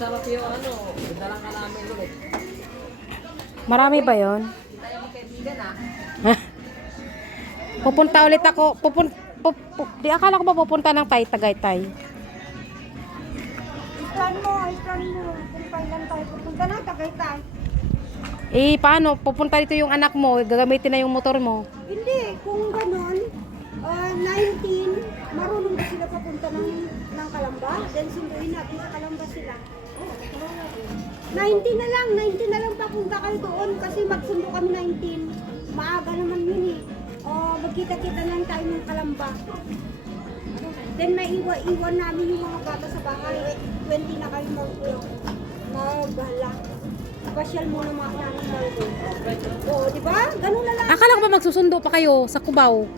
Dadalang ka namin ulit. Marami ba yon? Tayo magkaibigan ah. Pupunta ulit ako. Pupun, pup, pup, di akala ko ba pupunta ng tay Tagaytay? Plan mo, plan mo. Kung kailan tayo pupunta na, Tagaytay. Eh, paano? Pupunta dito yung anak mo, gagamitin na yung motor mo. Hindi, kung ganon, ah, 19, marunong ba sila papunta ng, ng Kalamba? Then sunduin natin sa Kalamba sila. 19 na lang, 19 na lang papunta kayo doon kasi magsundo kami 19. Maaga naman yun eh. Oh, magkita-kita lang tayo ng Kalamba. Then may iwa-iwan namin yung mga bata sa bahay. 20 na kayo mag maghala. Pasyal muna mga namin Margo. Oo, di ba? Ganun na lang. Akala ko ba magsusundo pa kayo sa Cubao?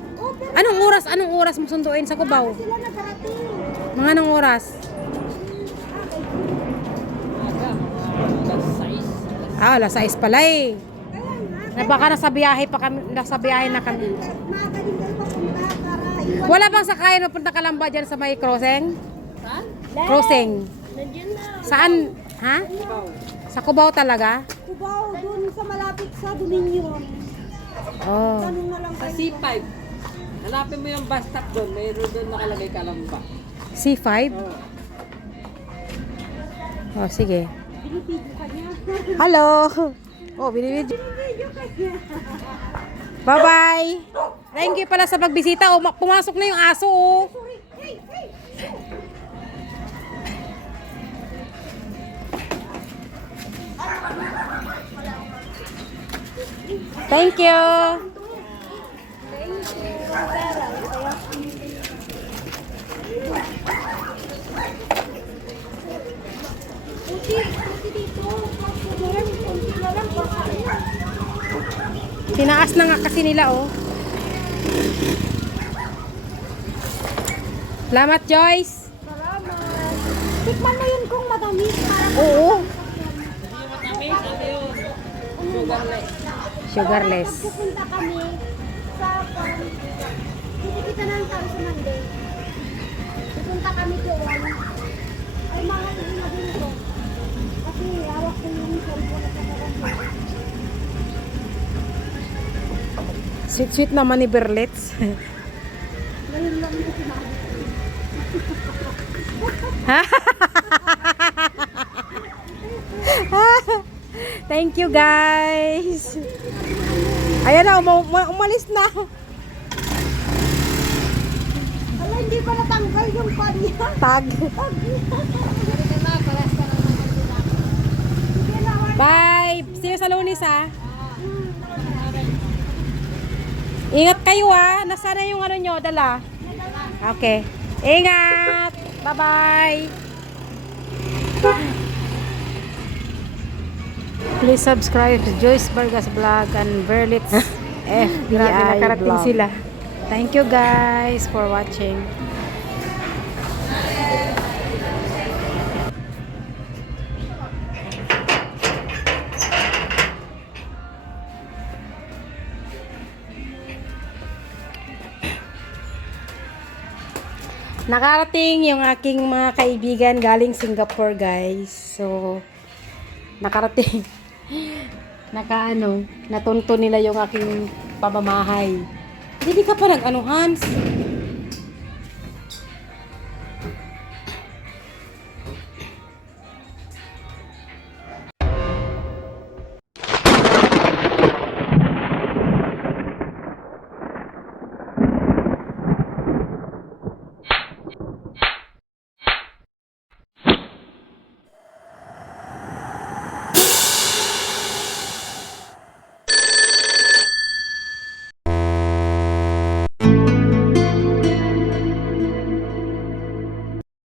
Anong oras, anong oras mo sunduin sa Cubao? sila nagarating. Mga anong oras? 6. Ah, alas 6 pala eh. Na baka nasa biyahe pa kami, nasa biyahe na kami. Wala bang sakayan na punta Kalamba dyan sa may crossing? Saan? Crossing. Saan? Ha? Sa Cubao talaga? Cubao, dun sa malapit sa Dominion. Oh. Tanong na lang Sa kayo. C5. Hanapin mo yung bus stop doon. Mayroon doon nakalagay kalamba. C5? Oo. Oh, sige. Hello. Oh, binibidyo. Bye-bye. Thank you pala sa pagbisita. Oh, ma- pumasok na yung aso oh. Hey, hey. Thank you. Puti, puti dito. Meron, konti na lang. Baka yan. Tinaas na nga kasi nila oh. Salamat Joyce. Salamat. Tikman mo yun kung matamis. Oo. Hindi matamis. Ano yun? Sugarless. Sugarless. Pupunta kami sa farm. Kinikita na lang tayo sa Monday. Pupunta kami doon. Sweet-sweet naman ni Berlitz. Thank you guys. Ayan na, uma- umalis na. Ala, hindi pa natanggal yung pan niya. Tag. Bye. See you sa lunis ah. Ingat kayo ah. Nasaan na yung ano nyo, dala? Okay. Ingat. Bye-bye. Please subscribe to Joyce Vargas Vlog and Berlitz FBI Grabe, nakarating Vlog. sila. Thank you guys for watching. Nakarating yung aking mga kaibigan galing Singapore, guys. So, nakarating. Nakaano, natunto nila yung aking pamamahay. Hindi ka pa nag-ano, Hans?